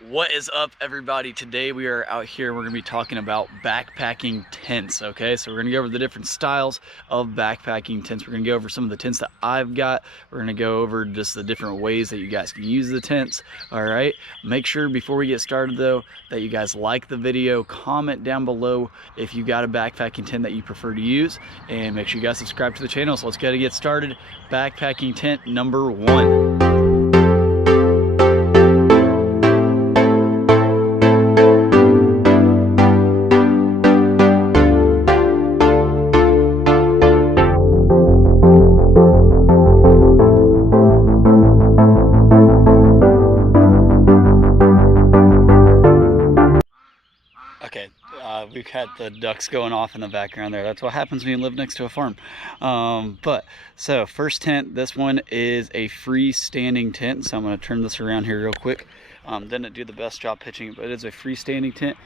What is up, everybody? Today we are out here. We're going to be talking about backpacking tents. Okay, so we're going to go over the different styles of backpacking tents. We're going to go over some of the tents that I've got. We're going to go over just the different ways that you guys can use the tents. All right, make sure before we get started though that you guys like the video, comment down below if you got a backpacking tent that you prefer to use, and make sure you guys subscribe to the channel. So let's get started. Backpacking tent number 1. We've got the ducks going off in the background there. That's what happens when you live next to a farm. So first tent, this one is a freestanding tent. So I'm going to turn this around here real quick. Didn't do the best job pitching, but it's a freestanding tent.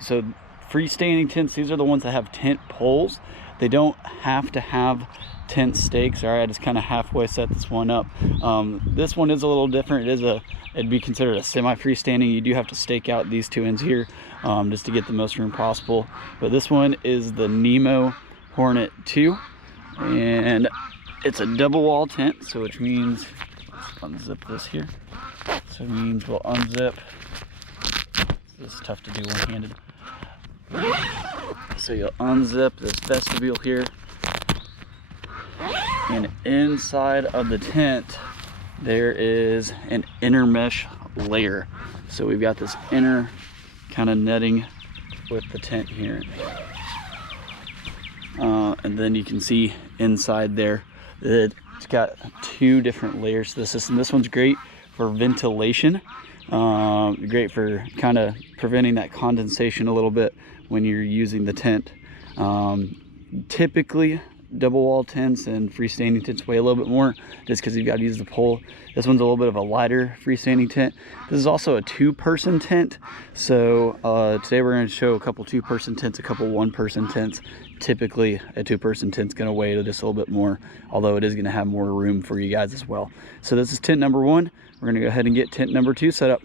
So freestanding tents, these are the ones that have tent poles. They don't have to have tent stakes. All right, I just kind of halfway set this one up. This one is a little different. It'd be considered a semi-freestanding. You do have to stake out these two ends here just to get the most room possible. But this one is the Nemo Hornet 2, and it's a double wall tent, so which means, let's unzip this here. So it means we'll unzip. This is tough to do one-handed. So you'll unzip this vestibule here, and inside of the tent there is an inner mesh layer. So we've got this inner kind of netting with the tent here, and then you can see inside there that it's got 2 different layers to the system. This one's great for ventilation, great for kind of preventing that condensation a little bit when you're using the tent. Typically double wall tents and freestanding tents weigh a little bit more just because you've got to use the pole. This one's a little bit of a lighter freestanding tent. This is also a 2-person tent. So today we're going to show a couple 2-person tents, a couple 1-person tents. Typically a 2-person tent's going to weigh just a little bit more, although it is going to have more room for you guys as well. So this is tent number 1. We're going to go ahead and get tent number 2 set up.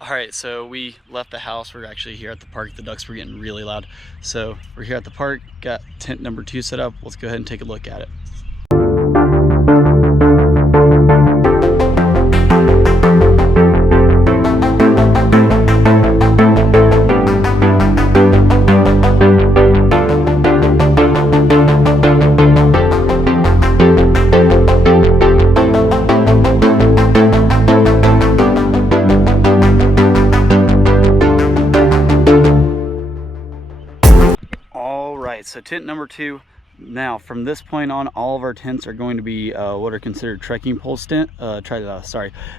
All right, so we left the house. We're actually here at the park. The ducks were getting really loud. So we're here at the park, got tent number 2 set up. Let's go ahead and take a look at it. So tent number 2. Now from this point on, all of our tents are going to be what are considered trekking pole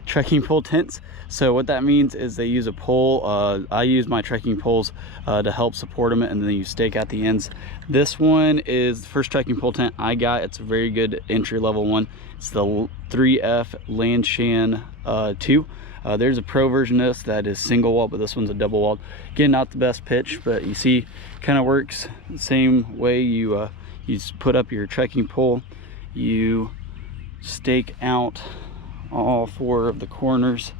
trekking pole tents. So what that means is they use a pole. I use my trekking poles to help support them, and then you stake out the ends. This one is the first trekking pole tent I got. It's a very good entry level one. It's the 3F Lanshan 2. There's a pro version of this that is single wall, but this one's a double walled. Again, not the best pitch, but you see, kind of works the same way. You put up your trekking pole, you stake out all 4 of the corners,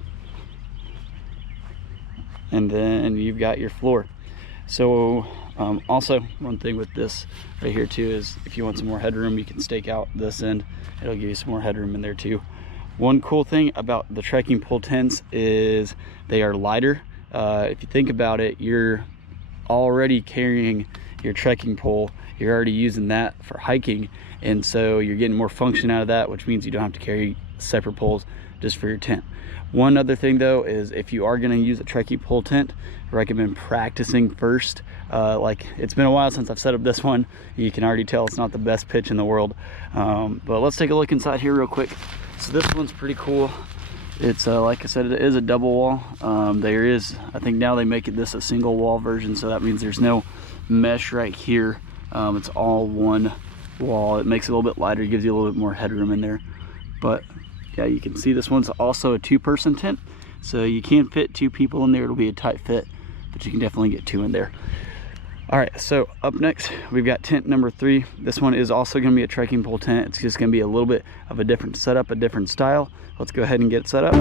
and then you've got your floor. So also one thing with this right here too is if you want some more headroom, you can stake out this end. It'll give you some more headroom in there too. One cool thing about the trekking pole tents is they are lighter. If you think about it, you're already carrying your trekking pole. You're already using that for hiking, and so you're getting more function out of that, which means you don't have to carry separate poles just for your tent. One other thing though is if you are going to use a trekking pole tent, I recommend practicing first. Like, it's been a while since I've set up this one. You can already tell it's not the best pitch in the world, but let's take a look inside here real quick. So this one's pretty cool. It's like I said, it is a double wall. I think now they make this a single wall version, so that means there's no mesh right here. It's all one wall. It makes it a little bit lighter, gives you a little bit more headroom in there. But yeah, you can see this one's also a 2-person tent, so you can fit 2 people in there. It'll be a tight fit, but you can definitely get 2 in there. All right, so up next we've got tent number 3. This one is also going to be a trekking pole tent. It's just going to be a little bit of a different setup, a different style. Let's go ahead and get it set up.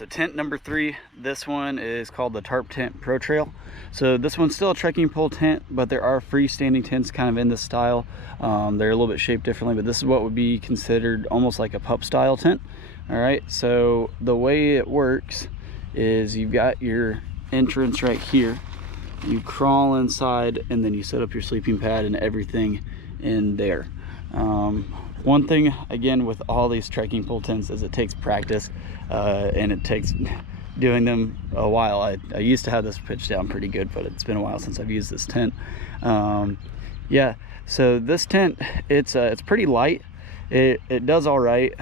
so tent number 3, this one is called the Tarp Tent Pro Trail. So this one's still a trekking pole tent, but there are freestanding tents kind of in this style. They're a little bit shaped differently, but this is what would be considered almost like a pup style tent. All right, so the way it works is you've got your entrance right here. You crawl inside and then you set up your sleeping pad and everything in there. One thing again with all these trekking pole tents is it takes practice, and it takes doing them a while. I used to have this pitched down pretty good, but it's been a while since I've used this tent. Yeah, so this tent, it's pretty light. It does all right.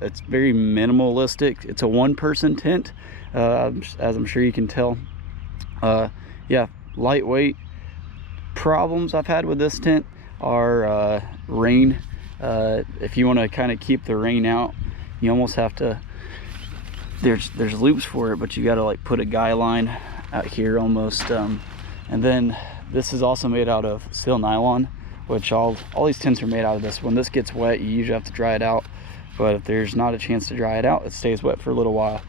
It's very minimalistic. It's a one-person tent, as I'm sure you can tell. Yeah, lightweight. Problems I've had with this tent are rain. If you want to kind of keep the rain out, you almost have to, there's loops for it, but you got to like put a guy line out here almost. And then this is also made out of steel nylon, which all these tents are made out of this. When this gets wet, you usually have to dry it out, but if there's not a chance to dry it out, it stays wet for a little while.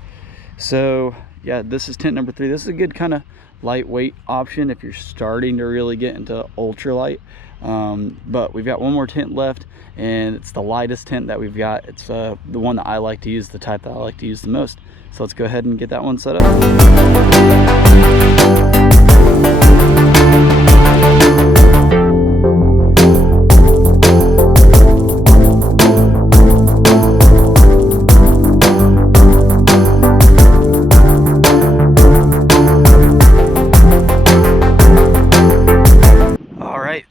So yeah, this is tent number 3. This is a good kind of lightweight option if you're starting to really get into ultralight. But we've got one more tent left, and it's the lightest tent that we've got. It's the one that I like to use, the type that I like to use the most. So let's go ahead and get that one set up.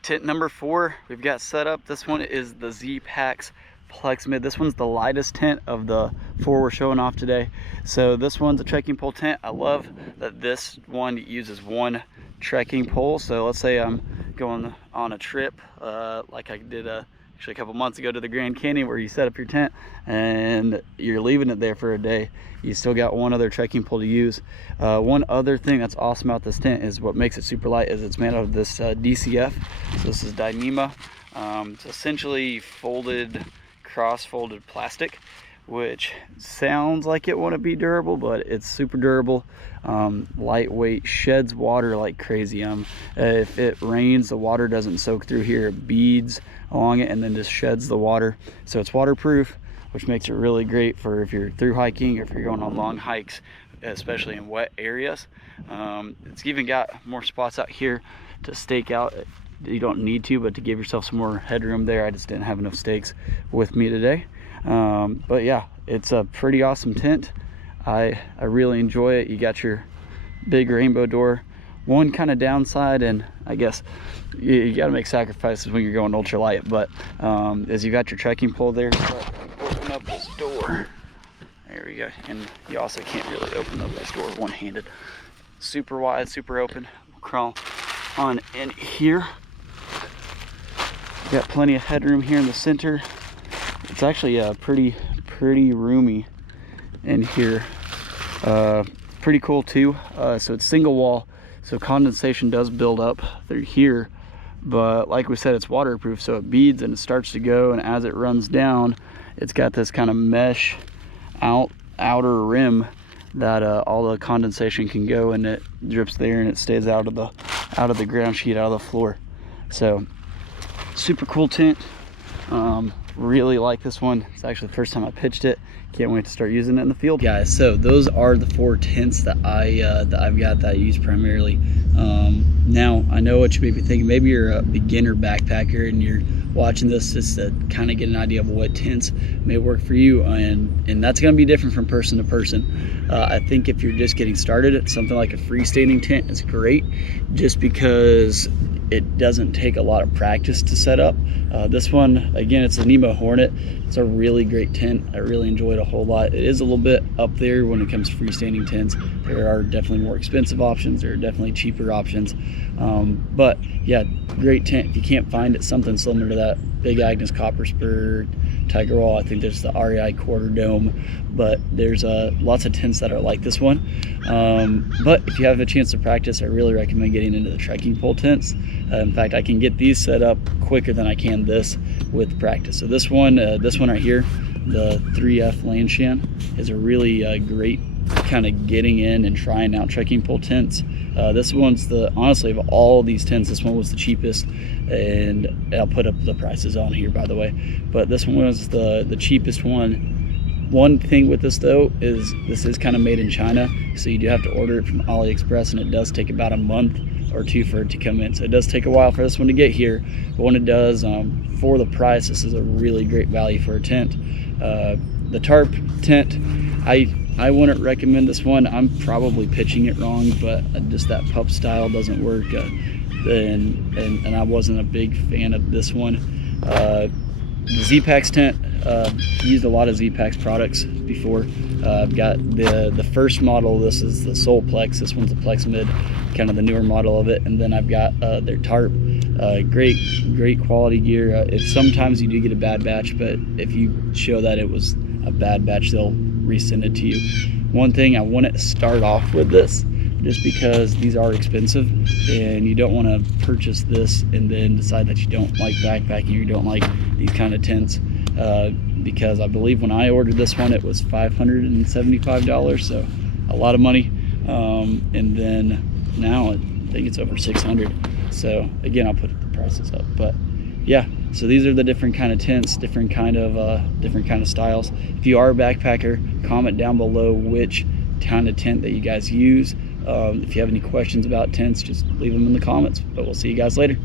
Tent number 4 we've got set up. This one is the Z-Pax Plex Mid. This one's the lightest tent of the 4 we're showing off today. So this one's a trekking pole tent. I love that this one uses one trekking pole. So let's say I'm going on a trip like I did actually a couple months ago to the Grand Canyon, where you set up your tent and you're leaving it there for a day. You still got one other trekking pole to use. One other thing that's awesome about this tent is what makes it super light is it's made out of this DCF. So this is Dyneema. It's essentially cross-folded plastic, which sounds like it wouldn't be durable, but it's super durable. Lightweight, sheds water like crazy. If it rains, the water doesn't soak through here. It beads along it and then just sheds the water. So it's waterproof, which makes it really great for if you're through hiking or if you're going on long hikes, especially in wet areas. It's even got more spots out here to stake out. You don't need to, but to give yourself some more headroom there. I just didn't have enough stakes with me today. But yeah, it's a pretty awesome tent. I really enjoy it. You got your big rainbow door. One kind of downside, and I guess you got to make sacrifices when you're going ultralight, but as you got your trekking pole there, open up this door. There we go. And you also can't really open up this door one-handed. Super wide, super open. We'll crawl on in here. Got plenty of headroom here in the center. It's actually pretty roomy in here. Pretty cool too. So it's single wall, so condensation does build up through here, but like we said, it's waterproof, so it beads and it starts to go, and as it runs down, it's got this kind of mesh outer rim that all the condensation can go, and it drips there and it stays out of the ground sheet, out of the floor. So super cool tent. Really like this one. It's actually the first time I pitched it. Can't wait to start using it in the field, guys. So those are the 4 tents that I've got that I use primarily. Now I know what you may be thinking. Maybe you're a beginner backpacker and you're watching this just to kind of get an idea of what tents may work for you, and that's going to be different from person to person. I think if you're just getting started, something like a freestanding tent is great, just because it doesn't take a lot of practice to set up. This one, again, it's a Nemo Hornet. It's a really great tent. I really enjoy it a whole lot. It is a little bit up there when it comes to freestanding tents. There are definitely more expensive options. There are definitely cheaper options. But yeah, great tent. If you can't find it, something similar to that Big Agnes Copper Spur, Tiger Wall, I think there's the REI Quarter Dome, but there's lots of tents that are like this one. But if you have a chance to practice, I really recommend getting into the trekking pole tents. In fact, I can get these set up quicker than I can this with practice. So this one right here, the 3F Lanshan is a really great kind of getting in and trying out trekking pole tents. This one's honestly, of all these tents, this one was the cheapest, and I'll put up the prices on here, by the way, but this one was the cheapest one. One thing with this though is this is kind of made in China, so you do have to order it from AliExpress, and it does take about a month or two for it to come in, so it does take a while for this one to get here. But when it does, for the price, this is a really great value for a tent. The Tarp Tent, I wouldn't recommend this one. I'm probably pitching it wrong, but just that pup style doesn't work, and I wasn't a big fan of this one. The Z-Packs tent, used a lot of Z-Packs products before. I've got the first model. This is the Solplex. This one's a Plex Mid, kind of the newer model of it. And then I've got their Tarp. Great quality gear. If sometimes you do get a bad batch, but if you show that it was a bad batch, they'll resend it to you. One thing, I wouldn't start off with this, just because these are expensive, and you don't want to purchase this and then decide that you don't like backpacking, you don't like these kind of tents, because I believe when I ordered this one, it was $575, so a lot of money, and then now I think it's over $600. So again, I'll put the prices up, but yeah, so these are the different kind of tents, different kind of styles. If you are a backpacker, comment down below which kind of tent that you guys use. If you have any questions about tents, just leave them in the comments, but we'll see you guys later.